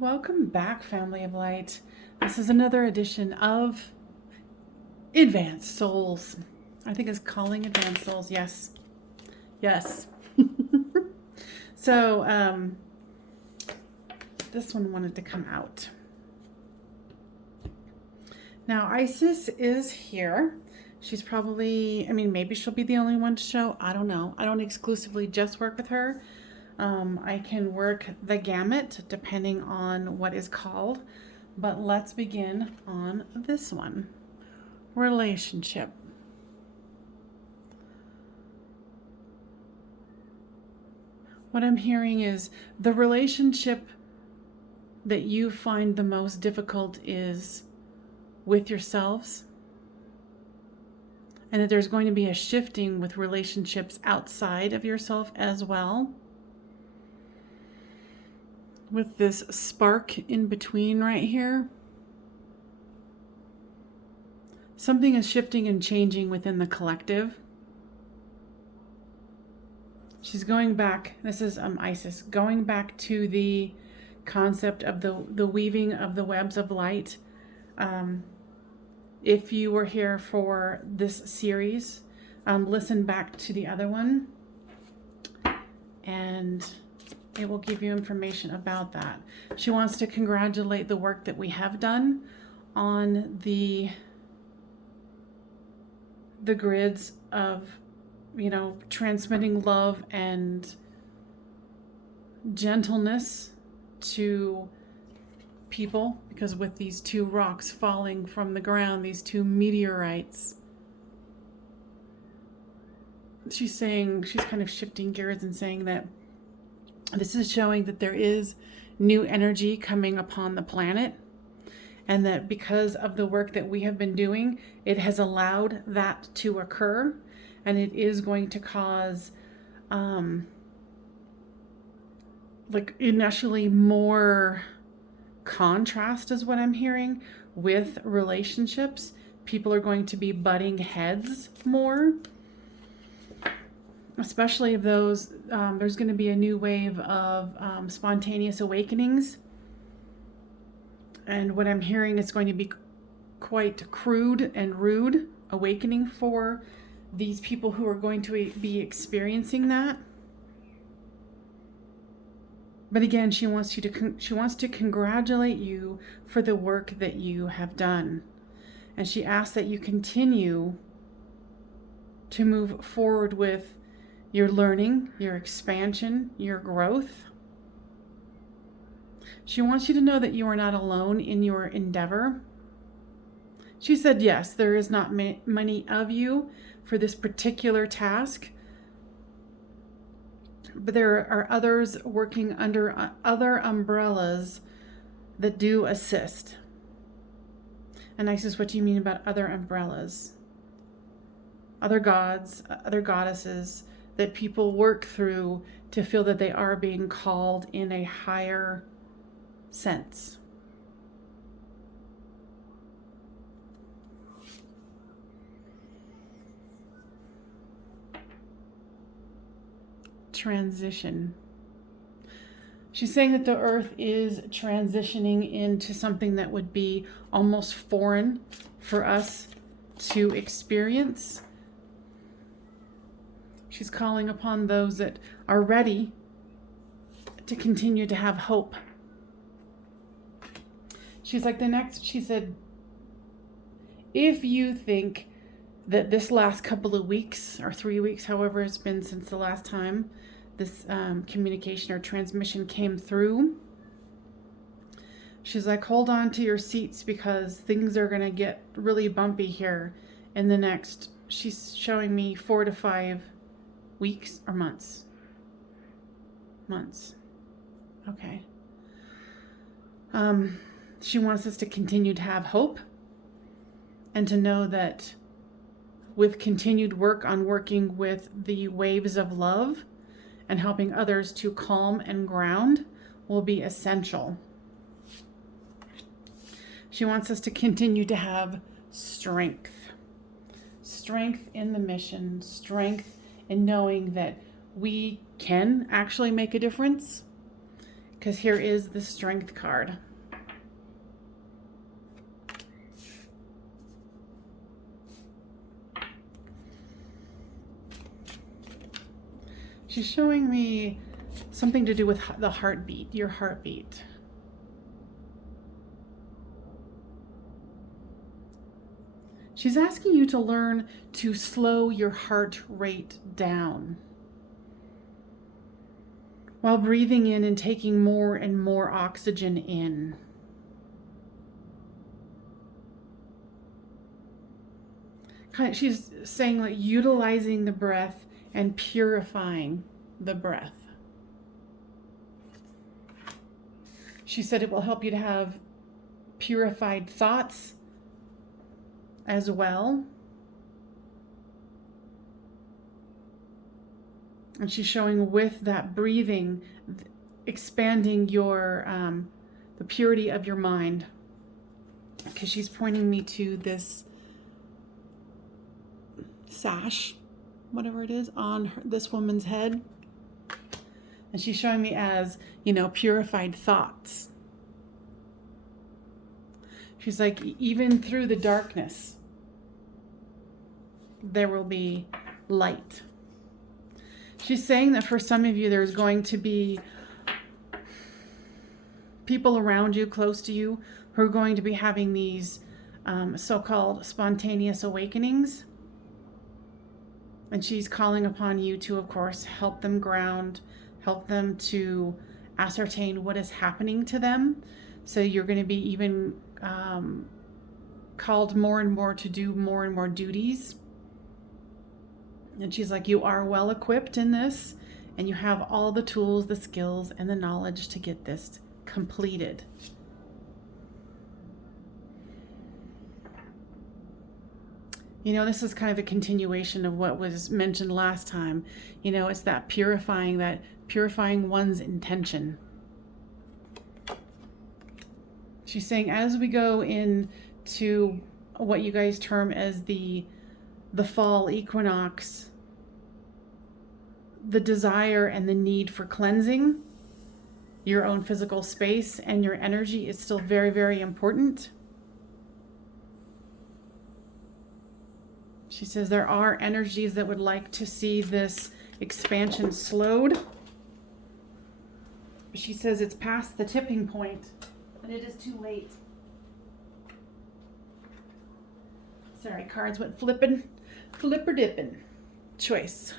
Welcome back, family of light. This is another edition of Advanced Souls. I think it's calling Advanced Souls. Yes. Yes. So, this one wanted to come out. Now, Isis is here. She's probably, maybe she'll be the only one to show. I don't know. I don't exclusively just work with her. I can work the gamut depending on what is called. But let's begin on this one. Relationship. What I'm hearing is the relationship that you find the most difficult is with yourselves, and that there's going to be a shifting with relationships outside of yourself as well. With this spark in between right here, something is shifting and changing within the collective. She's going back, this is Isis, going back to the concept of the weaving of the webs of light. If you were here for this series, listen back to the other one, and it will give you information about that. She wants to congratulate the work that we have done on the grids of, transmitting love and gentleness to people, because with these two rocks falling from the ground, these two meteorites, she's kind of shifting gears and saying that this is showing that there is new energy coming upon the planet, and that because of the work that we have been doing, it has allowed that to occur, and it is going to cause initially more contrast is what I'm hearing with relationships. People are going to be butting heads more, especially of those. There's going to be a new wave of spontaneous awakenings, and what I'm hearing is going to be quite crude and rude awakening for these people who are going to be experiencing that. But again, she wants to congratulate you for the work that you have done. And she asks that you continue to move forward with your learning, your expansion, your growth. She wants you to know that you are not alone in your endeavor. She said, yes, there is not many of you for this particular task, but there are others working under other umbrellas that do assist. And Isis, what do you mean about other umbrellas? Other gods, other goddesses that people work through to feel that they are being called in a higher sense. Transition. She's saying that the earth is transitioning into something that would be almost foreign for us to experience. She's calling upon those that are ready to continue to have hope. She's like, she said, if you think that this last couple of weeks or 3 weeks, however it's been since the last time this communication or transmission came through, she's like, hold on to your seats, because things are going to get really bumpy here in the next, she's showing me 4 to 5 weeks or months. Okay. She wants us to continue to have hope, and to know that with continued work on working with the waves of love and helping others to calm and ground will be essential. She wants us to continue to have strength in the mission, strength in knowing that we can actually make a difference, Because here is the Strength card. She's showing me something to do with the heartbeat, your heartbeat. She's asking you to learn to slow your heart rate down while breathing in and taking more and more oxygen in. She's saying like utilizing the breath and purifying the breath. She said it will help you to have purified thoughts as well. And she's showing with that breathing, expanding your the purity of your mind. Because she's pointing me to this sash, whatever it is, on this woman's head. And she's showing me as, purified thoughts. She's like, even through the darkness, there will be light. She's saying that for some of you, there's going to be people around you, close to you, who are going to be having these so-called spontaneous awakenings. And she's calling upon you to, of course, help them ground, help them to ascertain what is happening to them. So you're going to be even called more and more to do more and more duties. And she's like, you are well equipped in this, and you have all the tools, the skills, and the knowledge to get this completed. This is kind of a continuation of what was mentioned last time. It's that purifying one's intention. She's saying as we go into what you guys term as the fall equinox, the desire and the need for cleansing your own physical space and your energy is still very, very important. She says there are energies that would like to see this expansion slowed. But she says it's past the tipping point, and it is too late. Sorry, cards went flipper-dipping. Choice.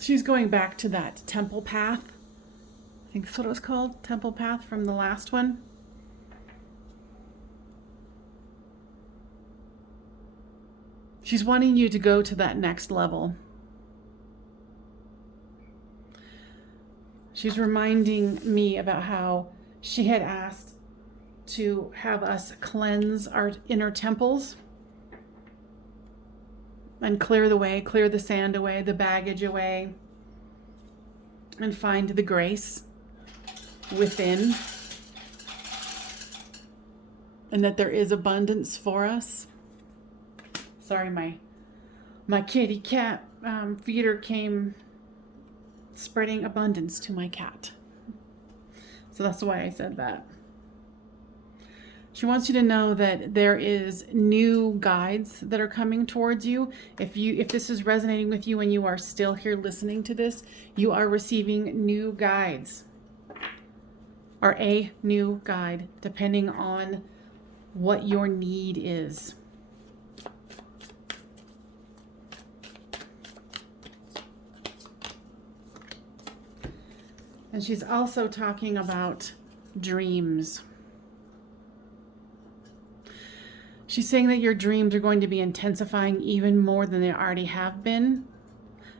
She's going back to that temple path. I think that's what it was called, temple path from the last one. She's wanting you to go to that next level. She's reminding me about how she had asked to have us cleanse our inner temples and clear the sand away, the baggage away, and find the grace within, and that there is abundance for us. Sorry, my kitty cat feeder came spreading abundance to my cat. So that's why I said that. She wants you to know that there is new guides that are coming towards you. If this is resonating with you and you are still here listening to this, you are receiving new guides, or a new guide, depending on what your need is. And she's also talking about dreams. She's saying that your dreams are going to be intensifying even more than they already have been,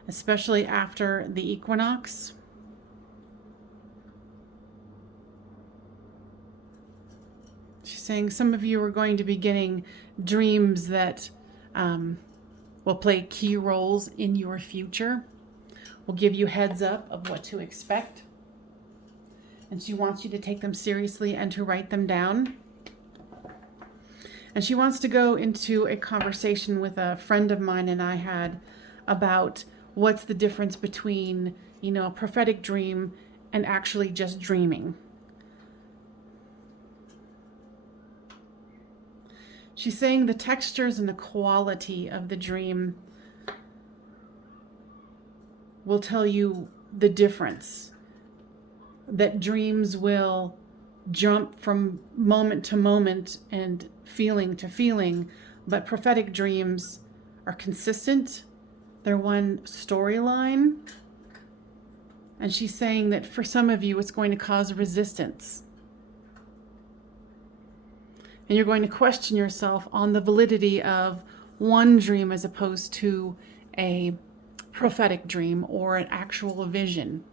especially after the equinox. She's saying some of you are going to be getting dreams that will play key roles in your future, will give you heads up of what to expect. And she wants you to take them seriously and to write them down. And she wants to go into a conversation with a friend of mine and I had about what's the difference between, a prophetic dream and actually just dreaming. She's saying the textures and the quality of the dream will tell you the difference. That dreams will jump from moment to moment and feeling to feeling, but prophetic dreams are consistent. They're one storyline. And she's saying that for some of you, it's going to cause resistance. And you're going to question yourself on the validity of one dream as opposed to a prophetic dream or an actual vision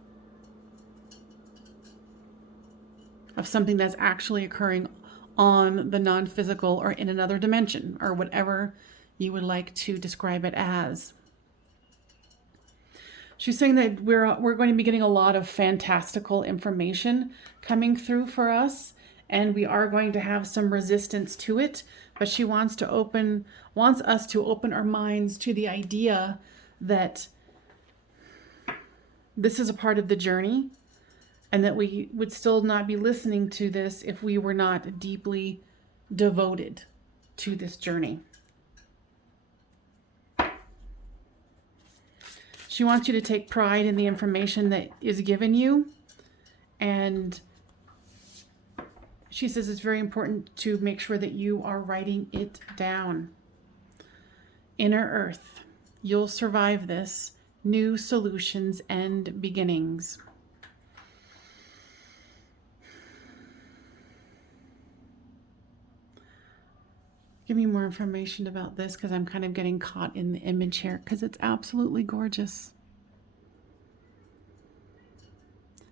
of something that's actually occurring on the non-physical or in another dimension, or whatever you would like to describe it as. She's saying that we're going to be getting a lot of fantastical information coming through for us, and we are going to have some resistance to it, but she wants us to open our minds to the idea that this is a part of the journey, and that we would still not be listening to this if we were not deeply devoted to this journey. She wants you to take pride in the information that is given you. And she says it's very important to make sure that you are writing it down. Inner Earth, you'll survive this. New solutions and beginnings. Give me more information about this, because I'm kind of getting caught in the image here, because it's absolutely gorgeous.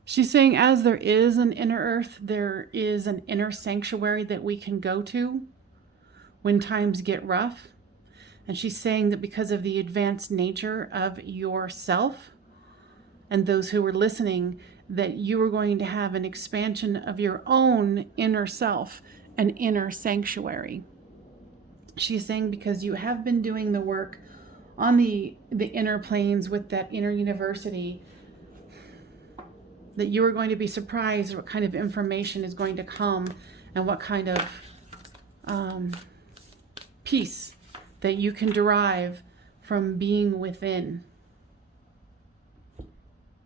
She's saying as there is an inner earth, there is an inner sanctuary that we can go to when times get rough. And she's saying that because of the advanced nature of yourself and those who are listening, that you are going to have an expansion of your own inner self, an inner sanctuary. She's saying because you have been doing the work on the inner planes with that inner university, that you are going to be surprised what kind of information is going to come and what kind of peace that you can derive from being within.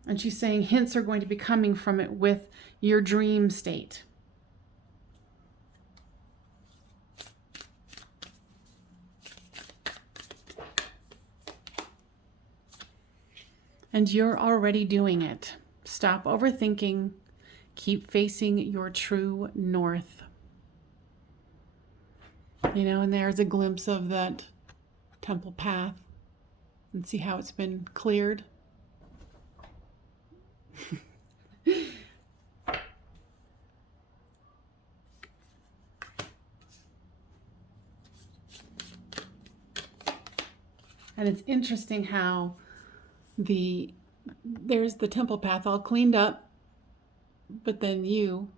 And she's saying hints are going to be coming from it with your dream state. And you're already doing it. Stop overthinking. Keep facing your true north. And there's a glimpse of that temple path. And see how it's been cleared. And it's interesting how there's the temple path all cleaned up, but then you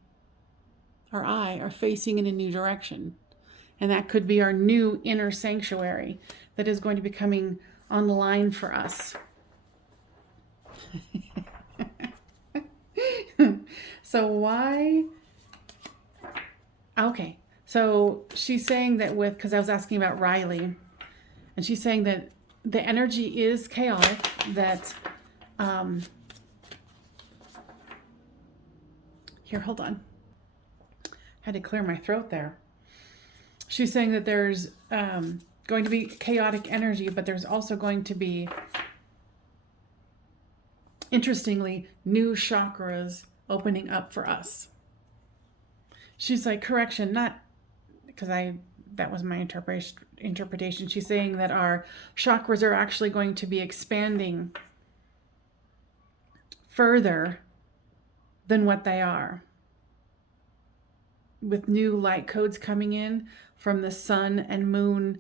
or I are facing in a new direction. And that could be our new inner sanctuary that is going to be coming online for us. So why? Okay. So she's saying that because I was asking about Riley, and she's saying that the energy is chaotic, that, here, hold on. Had to clear my throat there. She's saying that there's going to be chaotic energy, but there's also going to be, interestingly, new chakras opening up for us. She's like, correction, not because that was my interpretation. She's saying that our chakras are actually going to be expanding further than what they are, with new light codes coming in from the sun and moon.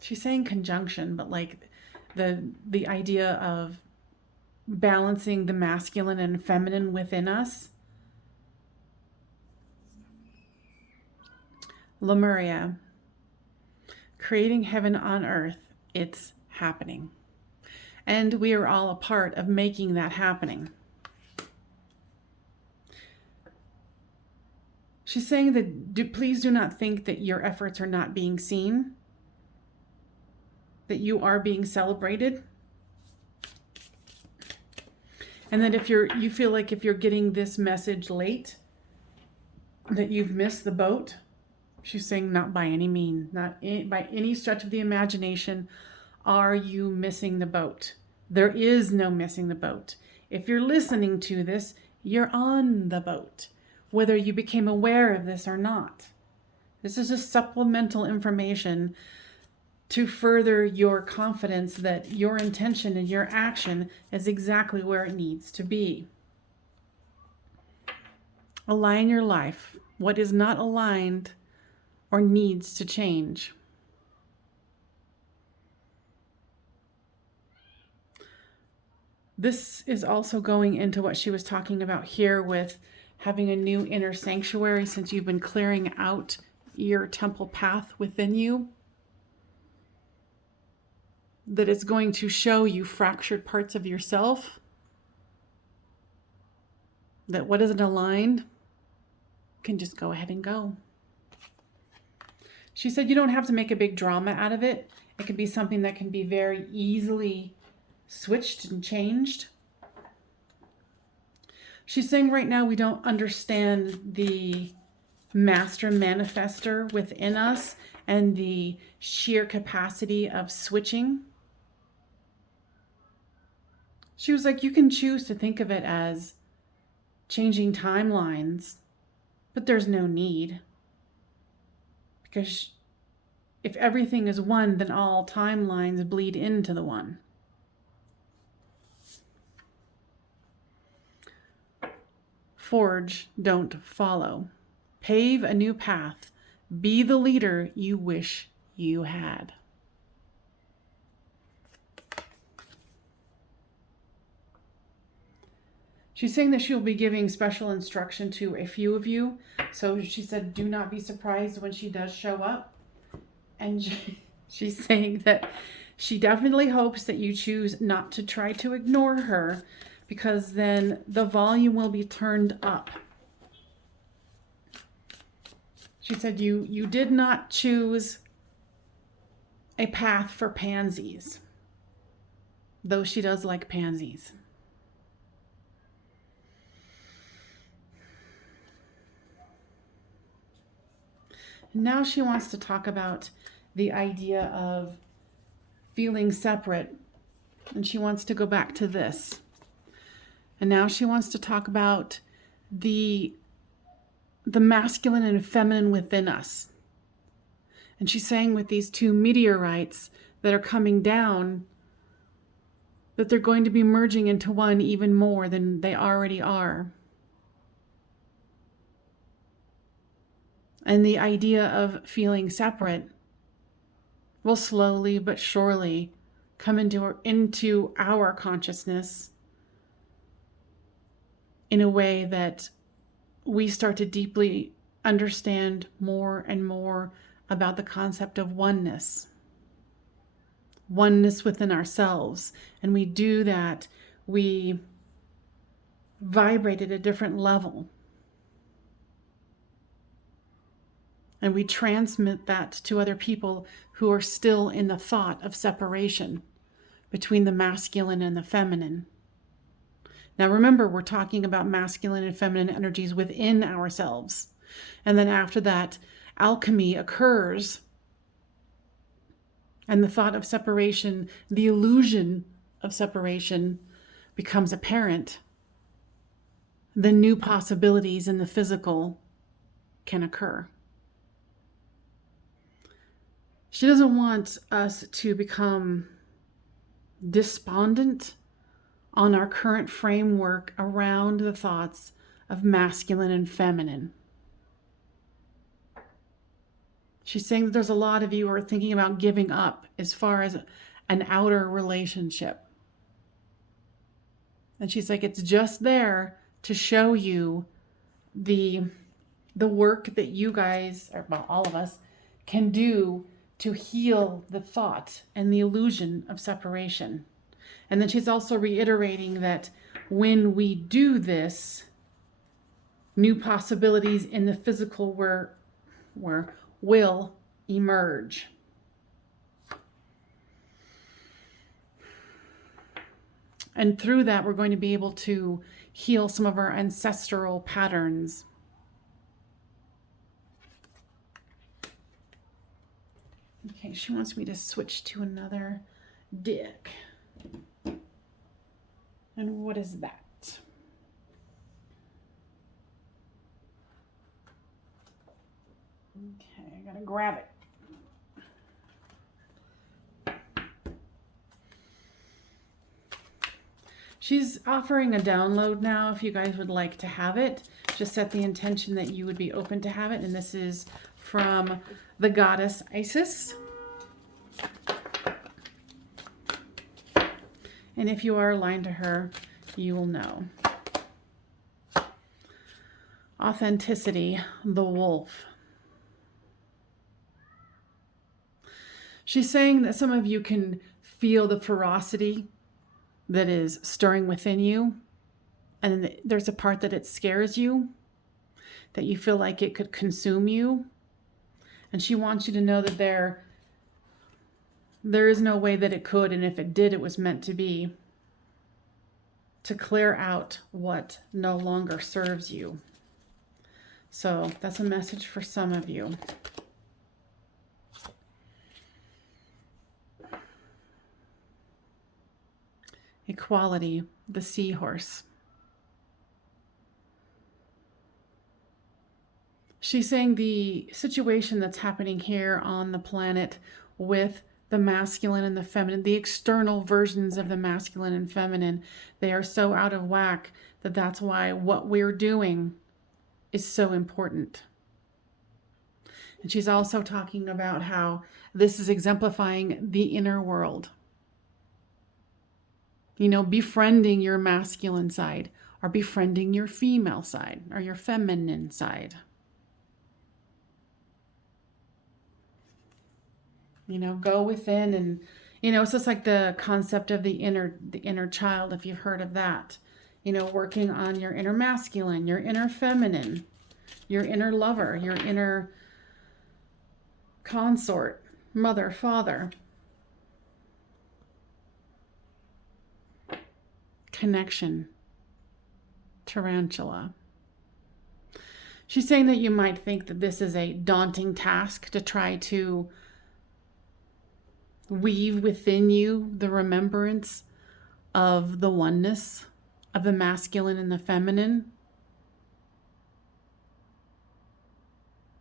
She's saying conjunction, but like the idea of balancing the masculine and feminine within us. Lemuria, creating heaven on earth. It's happening. And we are all a part of making that happening. She's saying that please do not think that your efforts are not being seen, that you are being celebrated. And that if you feel like if you're getting this message late, that you've missed the boat. She's saying not by any means, by any stretch of the imagination are you missing the boat. There is no missing the boat. If you're listening to this, you're on the boat, whether you became aware of this or not. This is just supplemental information to further your confidence that your intention and your action is exactly where it needs to be. Align your life. What is not aligned or needs to change. This is also going into what she was talking about here with having a new inner sanctuary since you've been clearing out your temple path within you. That it's going to show you fractured parts of yourself. That what isn't aligned can just go ahead and go. She said you don't have to make a big drama out of it. It can be something that can be very easily switched and changed. She's saying right now we don't understand the master manifester within us and the sheer capacity of switching. She was like, you can choose to think of it as changing timelines, but there's no need. Because if everything is one, then all timelines bleed into the one. Forge, don't follow. Pave a new path. Be the leader you wish you had. She's saying that she'll be giving special instruction to a few of you. So she said, do not be surprised when she does show up. And she's saying that she definitely hopes that you choose not to try to ignore her, because then the volume will be turned up. She said you did not choose a path for pansies, though she does like pansies. Now she wants to talk about the idea of feeling separate, and she wants to go back to this. And now she wants to talk about the masculine and feminine within us. And she's saying with these two meteorites that are coming down, that they're going to be merging into one even more than they already are. And the idea of feeling separate will slowly but surely come into our consciousness in a way that we start to deeply understand more and more about the concept of oneness within ourselves. And we do that, we vibrate at a different level. And we transmit that to other people who are still in the thought of separation between the masculine and the feminine. Now remember, we're talking about masculine and feminine energies within ourselves. And then after that, alchemy occurs. And the thought of separation, the illusion of separation becomes apparent. The new possibilities in the physical can occur. She doesn't want us to become despondent on our current framework around the thoughts of masculine and feminine. She's saying that there's a lot of you who are thinking about giving up as far as an outer relationship. And she's like, it's just there to show you the work that you guys, or well, all of us, can do to heal the thought and the illusion of separation. And then she's also reiterating that when we do this, new possibilities in the physical will emerge. And through that, we're going to be able to heal some of our ancestral patterns. Okay, she wants me to switch to another deck. And what is that? Okay, I gotta grab it. She's offering a download now if you guys would like to have it. Just set the intention that you would be open to have it. And this is from the goddess Isis. And if you are aligned to her, you will know. Authenticity, the wolf. She's saying that some of you can feel the ferocity that is stirring within you. And there's a part that it scares you, that you feel like it could consume you. And she wants you to know that there is no way that it could, and if it did, it was meant to be, to clear out what no longer serves you. So that's a message for some of you. Equality, the seahorse. She's saying the situation that's happening here on the planet with the masculine and the feminine, the external versions of the masculine and feminine, they are so out of whack that that's why what we're doing is so important. And she's also talking about how this is exemplifying the inner world. You know, befriending your masculine side or befriending your female side or your feminine side. You know, go within and, you know, it's just like the concept of the inner child, if you've heard of that. You know, working on your inner masculine, your inner feminine, your inner lover, your inner consort, mother, father. Connection, tarantula. She's saying that you might think that this is a daunting task to try to weave within you the remembrance of the oneness of the masculine and the feminine.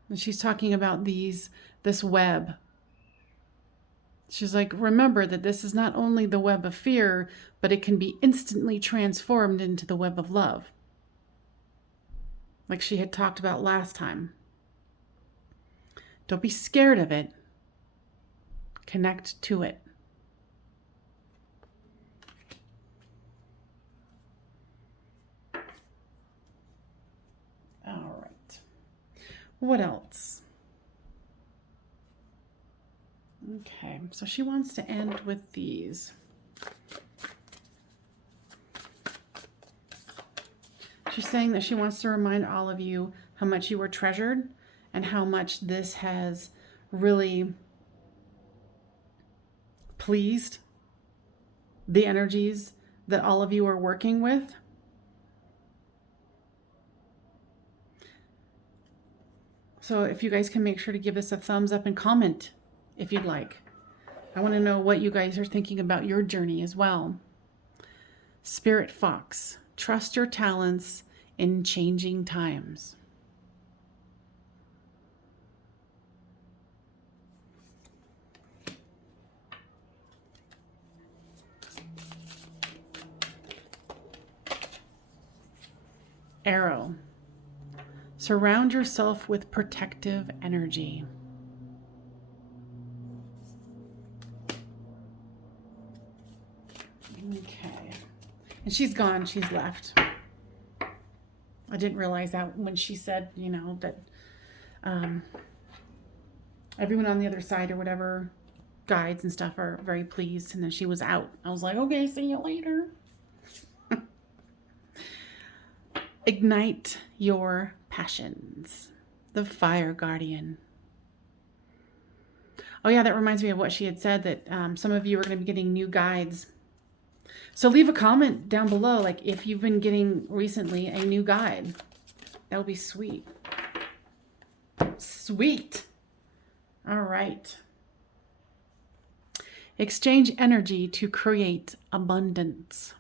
And she's talking about this web. She's like, remember that this is not only the web of fear, but it can be instantly transformed into the web of love. Like she had talked about last time. Don't be scared of it. Connect to it. All right. What else? Okay, so she wants to end with these. She's saying that she wants to remind all of you how much you are treasured and how much this has really pleased the energies that all of you are working with. So if you guys can make sure to give us a thumbs up and comment if you'd like. I want to know what you guys are thinking about your journey as well. Spirit Fox, trust your talents in changing times. Arrow, surround yourself with protective energy. Okay. And she's gone. She's left. I didn't realize that when she said, you know, that everyone on the other side or whatever, guides and stuff, are very pleased. And then she was out. I was like, okay, see you later. Ignite your passions. The fire guardian. Oh yeah, that reminds me of what she had said, that some of you are going to be getting new guides. So leave a comment down below, like if you've been getting recently a new guide. That would be sweet. Sweet. All right. Exchange energy to create abundance.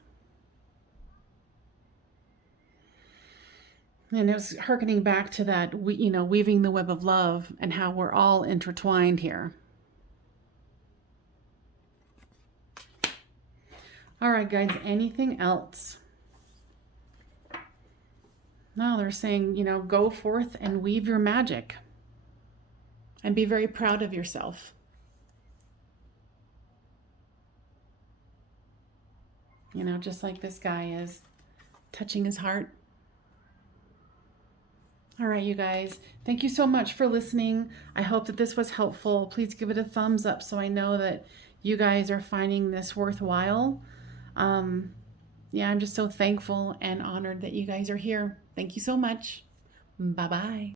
And it was hearkening back to that, weaving the web of love and how we're all intertwined here. All right, guys, anything else? No, they're saying, go forth and weave your magic and be very proud of yourself. Just like this guy is touching his heart. All right, you guys, thank you so much for listening. I hope that this was helpful. Please give it a thumbs up so I know that you guys are finding this worthwhile. I'm just so thankful and honored that you guys are here. Thank you so much. Bye-bye.